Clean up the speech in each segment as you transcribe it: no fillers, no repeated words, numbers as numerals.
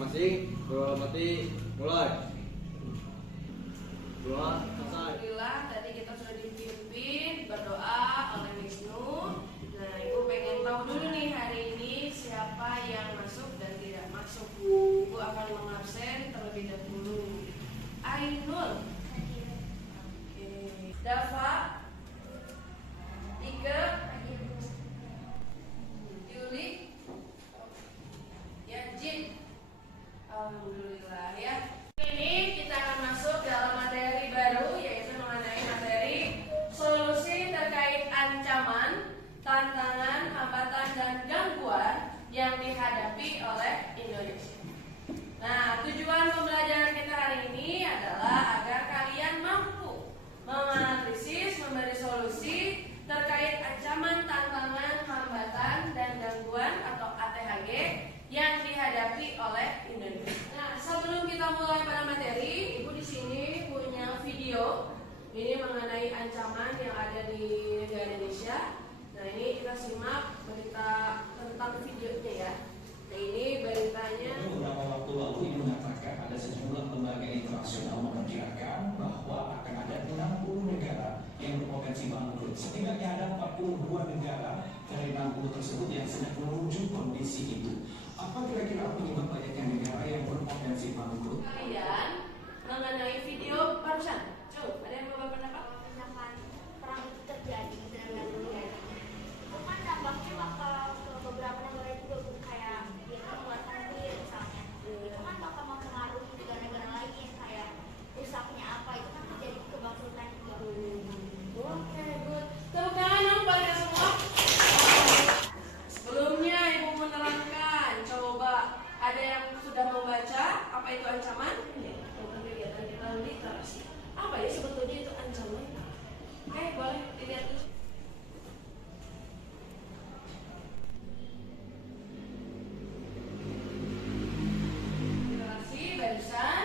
masing-masing. Berdoa mati, mulai. Doa selesai. Alhamdulillah tadi kita sudah dipimpin berdoa oleh Wisnu. Nah, Ibu pengen tahu dulu nih hari ini siapa yang masuk dan tidak masuk. Ibu akan mengabsen terlebih dahulu. Ainul, oke. Dava, Ike, Yuli, ya Jin. Alhamdulillah ya. Ini kita akan masuk dalam materi baru, yaitu mengenai materi solusi terkait ancaman, tantangan, hambatan, dan gangguan yang dihadapi oleh Indonesia. Nah, tujuan pembelajaran kita hari ini adalah agar kalian mampu menganalisis, memberi solusi terkait ancaman, tantangan, hambatan, dan gangguan atau ATHG yang dihadapi oleh Indonesia. Nah, sebelum kita mulai pada materi, Ibu di sini punya video ini mengenai ancaman yang ada di negara Indonesia. Nah, ini kita simak berita tentang videonya ya. Nah, ini beritanya. Beberapa waktu lalu ini mengatakan ada sejumlah lembaga internasional memperkirakan bahwa akan ada 60 negara yang berpotensi bangkrut. Setidaknya ada 42 negara dari 60 tersebut yang sedang menuju kondisi itu. Apa kira-kira penyebab banyaknya negara yang berpotensi bangkrut? Kalian mengenai video barusan. Coba, ada yang mau berpendapat? Misalkan perang itu terjadi dengan negara, itu kan dampaknya bakal ke beberapa negara juga, kayak Vietnam luar negeri misalnya. Itu kan bakal mempengaruhi negara-negara lain yang kayak rusaknya apa, itu kan terjadi kebangkrutan juga. Oke, good. Tepuk tangan dong pada semua. Sebelumnya Ibu menerangkan, coba ada yang sudah membaca apa itu ancaman? Tentang kegiatan kita literasi. Apa ya sebetulnya itu ancaman? Boleh dilihat dulu. Literasi barisan.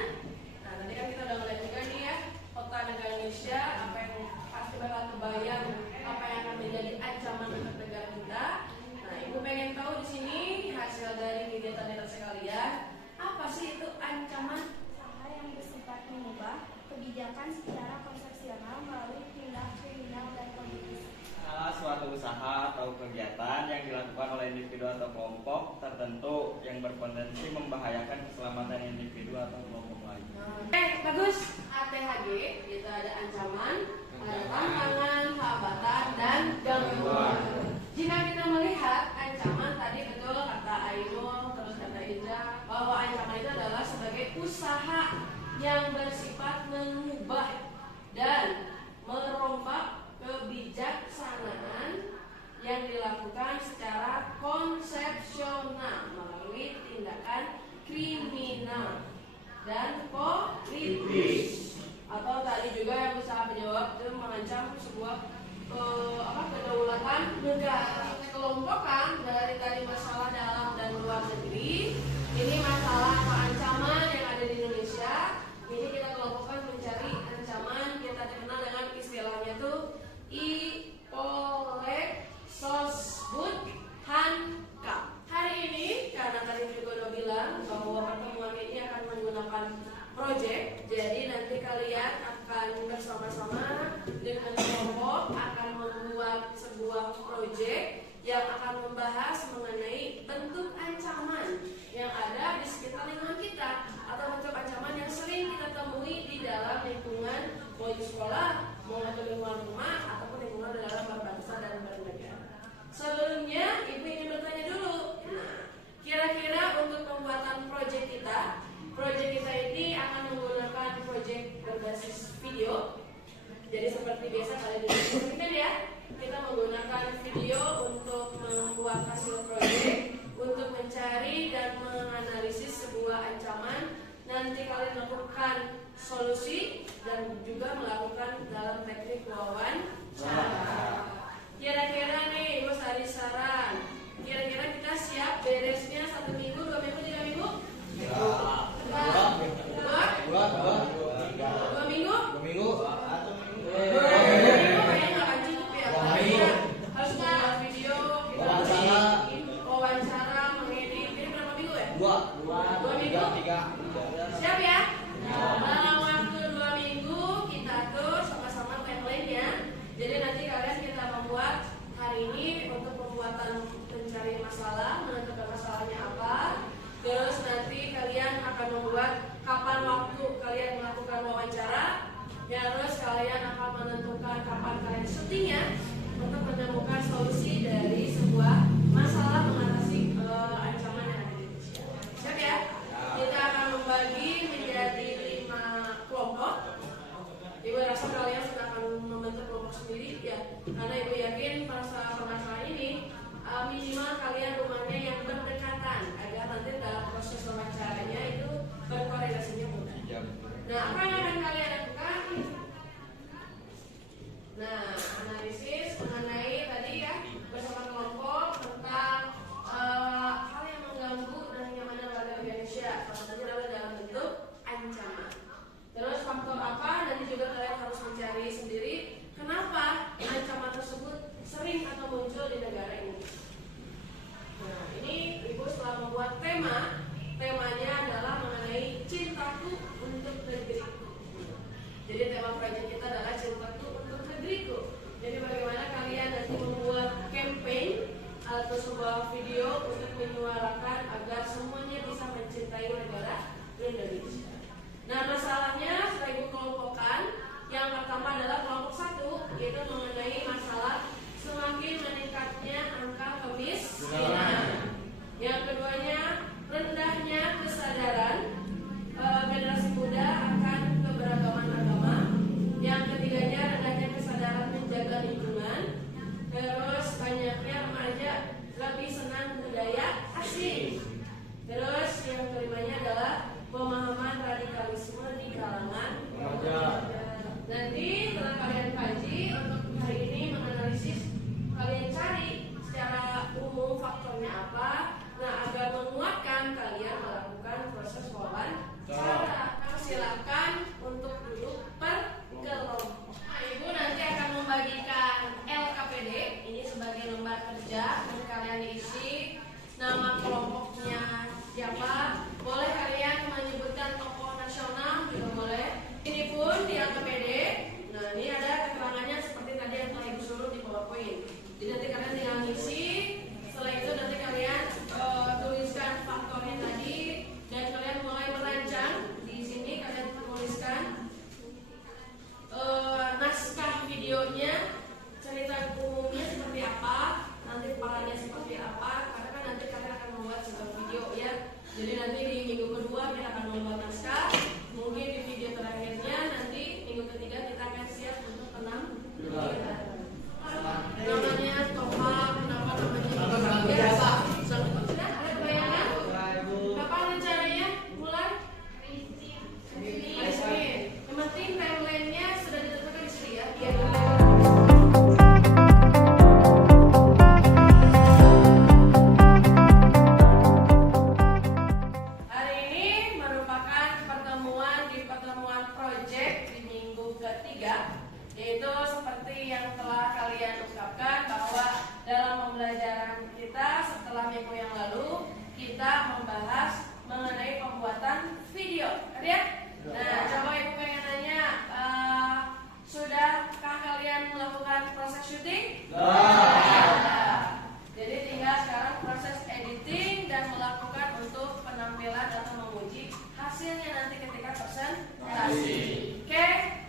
Nah, tadi kan kita udah ngeliat juga nih ya, kota negara Indonesia, apa yang pasti bakal kebayang apa yang akan menjadi ancaman untuk negara kita. Nah, Ibu pengen tahu di sini hasil dari kegiatan literasi kalian, apa sih itu ancaman? Usaha yang bersifat mengubah kebijakan secara konsepsional melalui tindak kriminal dan politis. Suatu usaha atau kegiatan yang dilakukan oleh individu atau kelompok tertentu yang berpotensi membahayakan keselamatan individu atau kelompok lain. Bagus. ATHG itu ada ancaman, ada tantangan, hambatan, dan gangguan. Jika kita melihat ancaman tadi betul kata Ainul, terus kata Indra, bahwa ancaman itu adalah sebagai usaha yang bersifat mengubah dan merombak kebijaksanaan yang dilakukan secara konsepsional melalui tindakan kriminal dan politis. Atau tadi juga yang berusaha menjawab itu mengancam sebuah kedaulatan negara. Kelompokan dari tadi masalah dalam dan luar negeri, ini masalah atau ancaman yang ada di Indonesia. Ini kita kelompokkan mencari ancaman, kita dikenal dengan istilahnya tuh IPOLEK SOSBUD HANKAP. Hari ini karena tadi juga udah bilang bahwa pertemuan ini akan menggunakan project, jadi nanti kalian akan bersama-sama dengan kelompok akan membuat sebuah project yang akan membahas mengenai bentuk ancaman yang ada di sekitar lingkungan kita atau bentuk ancaman yang sering kita temui di dalam lingkungan, mau di sekolah, mau di lingkungan rumah ataupun lingkungan dalam berbangsa dan bernegara. Sebelumnya Ibu ingin bertanya dulu, nah kira-kira untuk pembuatan project kita ini akan menggunakan project berbasis video. Jadi seperti biasa kalian diskusikan ya, kita menggunakan video untuk membuat hasil proyek, untuk mencari dan menganalisis sebuah ancaman. Nanti kalian lakukan solusi dan juga melakukan dalam teknik wawancara. Kira-kira nih, Ibu tadi saran, kira-kira kita siap beresnya 1 minggu, 2 minggu, 3 minggu? 2 minggu? 2 minggu. 2 minggu kayaknya nggak akan cukup ya. Harus buat video, kita wawancara, mengedit. Ini berapa minggu ya? 2 2 minggu? Tiga. Siap ya? Dalam waktu 2 minggu kita atur sama-sama timeline-nya. Jadi nanti kalian kita membuat hari ini untuk pembuatan pencari masalah, menentukan masalahnya apa. Terus nanti kalian akan membuat kapan waktu kalian melakukan wawancara. Terus kalian akan menentukan kapan kalian syutingnya untuk menemukan solusi dari sebuah masalah mengatasi ancaman yang ada di Indonesia. Siap ya? Kita akan membagi menjadi 5 kelompok. Ibu rasa kalian sudah akan membentuk kelompok sendiri ya, karena ibu yakin permasalahan ini minimal kalian rumahnya yang berdekatan agar nanti dalam proses wawancaranya itu berkoordinasinya mudah. Nah, apa yang akan kalian lakukan? Nah, analisis mengenai tadi ya bersama kelompok tentang hal yang mengganggu dan kenyamanan warga Indonesia. Contohnya adalah dalam bentuk ancaman. Terus faktor apa? Nanti juga kalian harus mencari sendiri kenapa ancaman tersebut sering atau muncul di negara Indonesia. Nah, ini ibu setelah membuat temanya adalah mengenai cintaku untuk negeriku. Jadi tema proyek kita adalah cintaku untuk negeriku. Jadi bagaimana kalian nanti membuat campaign atau sebuah video untuk menyuarakan agar semuanya bisa mencintai negara Indonesia. Nah, masalahnya setelah ibu kelompokkan, yang pertama adalah kelompok 1, yaitu mengenai masalah semakin meningkatnya angka kemiskinan. Yang keduanya, rendahnya kesadaran generasi muda akan keberagaman agama. Yang ketiganya, rendahnya kesadaran menjaga lingkungan. Terus banyaknya remaja lebih senang budaya asing. Terus yang kelimanya adalah pemahaman radikalisme di kalangan remaja. Nanti setelah kalian kaji untuk hari ini menganalisis, kalian cari secara umum faktornya apa. Nah, agar menguatkan kalian melakukan proses wawancara. Silakan untuk duduk per kelompok. Nah, ibu nanti akan membagikan LKPD ini sebagai lembar kerja dan kalian isi nama kelompoknya siapa. Boleh kalian menyebutkan tokoh nasional juga boleh. Ini pun di LKPD. Nah, ini ada keterangannya seperti tadi yang telah ibu suruh di PowerPoint. Jadi nanti kalian tinggal ngisi. Setelah itu nanti kalian tuliskan faktornya tadi dan kalian mulai merancang. Di sini kalian tuliskan naskah videonya, cerita umumnya seperti apa, nanti perannya seperti apa. Karena kan nanti kalian akan membuat sebuah video ya. Jadi nanti di minggu kedua kita akan membuat naskah. Mungkin di video terakhirnya nanti minggu ketiga kita akan siap untuk penampilan. Namanya Toha, kenapa namanya biasa? Sudah ada bayangan? Kapan rencananya? Mulai? Hari Senin. Yang penting timeline-nya sudah ditentukan di sini ya. Biar hari ini merupakan pertemuan project di minggu ketiga, yaitu seperti yang telah kalian ucapkan bahwa dalam pembelajaran kita setelah minggu yang lalu kita membahas mengenai pembuatan video, ya? Nah, coba ibu pengen nanya, sudahkah kalian melakukan proses syuting? Jadi tinggal sekarang proses editing dan melakukan untuk penampilan atau menguji hasilnya nanti ketika presentasi. Oke,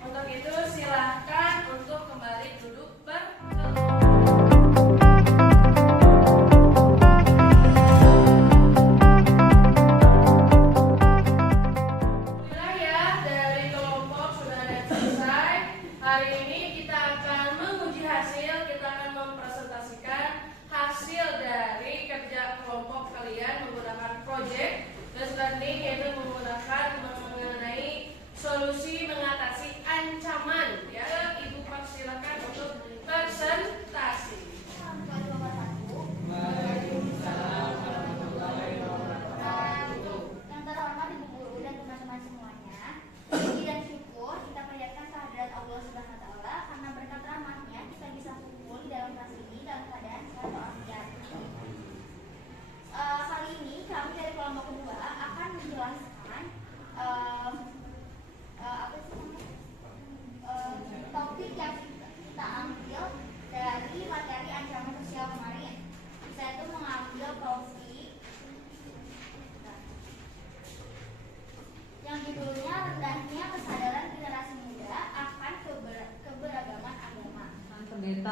untuk itu silahkan untuk kembali duduk Alhamdulillah ya, dari kelompok sudah ada yang selesai. Hari ini kita akan menguji hasil, kita akan mempresentasikan hasil dari kerja kelompok kalian menggunakan project dan standing, yaitu menggunakan mengenai solusi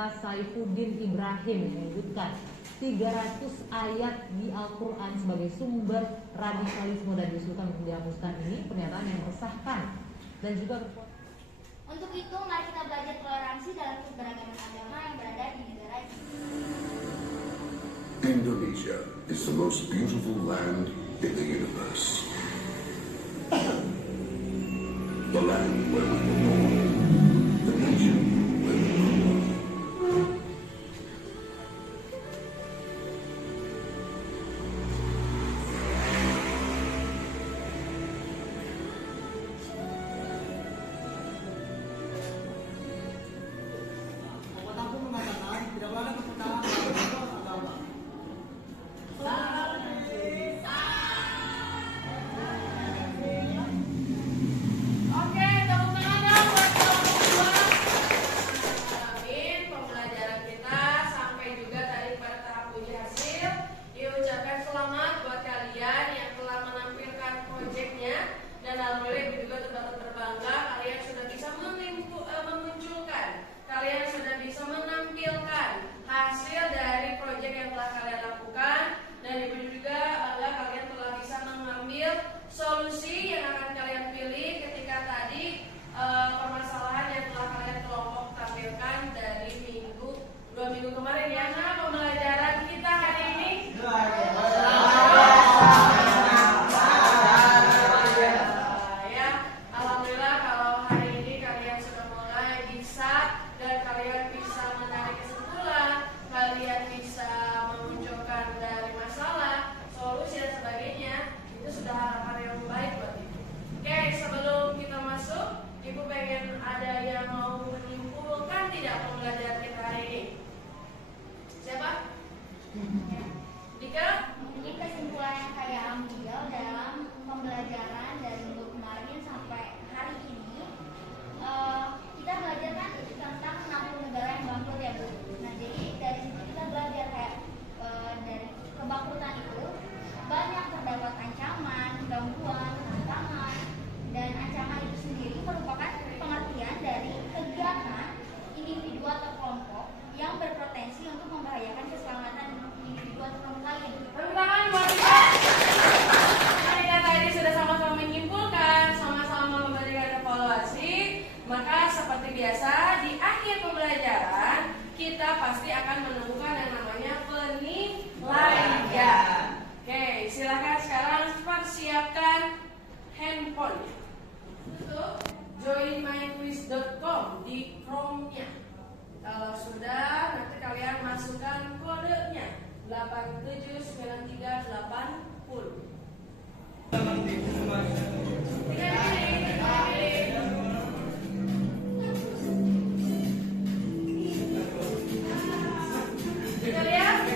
Bapak Saifuddin Ibrahim menyebutkan 300 ayat di Al-Quran sebagai sumber radikalisme dan diusulkan untuk dihapuskan. Ini pernyataan yang meresahkan dan juga Untuk itu, mari kita belajar toleransi dalam keberagaman agama yang berada di negara ini. Indonesia is the most beautiful land in the universe. The land where we were born, the nation where we grew up. Aku mengatakan tidak ada keputusan agama. Oke, tepuk tangan dong buat kelompok 2. Amin, pembelajaran kita sampai juga tadi pada tahap uji hasil. Diucapkan selamat buat kalian yang telah menampilkan proyeknya. Dan alhamdulillah Ibu juga terbangga kalian sudah bisa memunculkan, kalian sudah bisa menampilkan hasil dari proyek yang telah kalian lakukan. Dan Ibu juga bangga kalian telah bisa mengambil solusi yang akan kalian pilih ketika tadi permasalahan yang telah kalian kelompok tampilkan dari 2 minggu kemarin ya. Nah, pembelajaran kita hari ini ya, alhamdulillah kalau hari ini kalian sudah mulai bisa dan kalian bisa menarik kesimpulan, kalian bisa memunculkan dari masalah, solusi dan sebagainya. Itu sudah hal-hal yang baik buat Ibu. Oke, sebelum kita masuk, Ibu pengen ada yang mau menyimpulkan tidak pembelajaran kita hari ini? Siapa? Dika? Mungkin kesimpulan yang saya ambil dalam pembelajaran dari minggu kemarin sampai hari ini, kita belajar kan tentang 60 negara yang bangkrut ya Bu. Nah jadi dari situ kita belajar kayak dari kebangkrutan itu banyak terdapat ancaman, gangguan, tantangan, dan ancaman itu sendiri merupakan pengertian dari kegiatan individu atau kelompok yang berpotensi untuk membahayakan keselamatan individu atau kelompok lain. Tepuk tangan buat kita. Nah, kita tadi sudah sama-sama menyimpulkan, sama-sama memberikan evaluasi. Maka seperti biasa di akhir pembelajaran kita pasti akan menemukan yang namanya penilaian. Oke, silakan sekarang persiapkan handphone untuk joinmyquiz.com di Chrome-nya. Kalau sudah, nanti kalian masukkan kodenya 879380. Kita lihat.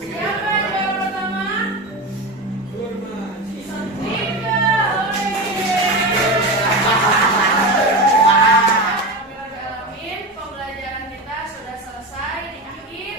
Siapa yang jawab pertama? Tiga. Alamin, pembelajaran kita sudah selesai di akhir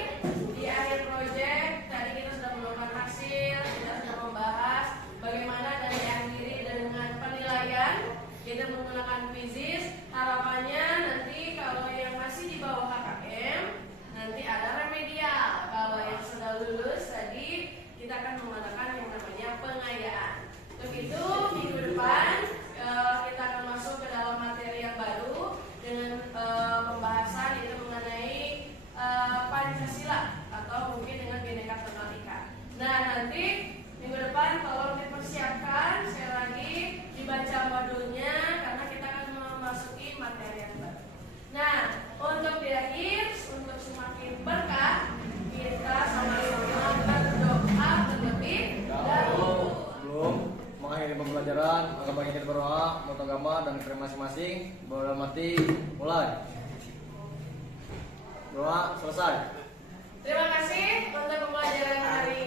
proyek. Tadi kita sudah menemukan hasil, kita sudah membahas bagaimana dan diakhiri dengan penilaian. Kita menggunakan quizzes. Harapannya nanti kalau yang masih di bawah KKM nanti ada remedial. Kalau yang sudah lulus tadi kita akan menggunakan yang namanya pengayaan. Untuk itu minggu depan kita akan masuk ke dalam materi yang baru dengan pembahasan itu mengenai Pancasila atau mungkin dengan Bhinneka Tunggal Ika. Nah nanti minggu depan tolong dipersiapkan sekali lagi dibaca modulnya karena kita akan memasuki materi yang baru. Nah untuk di akhir untuk semakin berkah kita sama-sama berdoa terlebih dahulu. Sebelum mengakhiri pembelajaran, maka bagi kita berdoa menurut agama dan negara masing-masing. Dalam hati, mulai. Doa selesai. Terima kasih untuk pembelajaran hari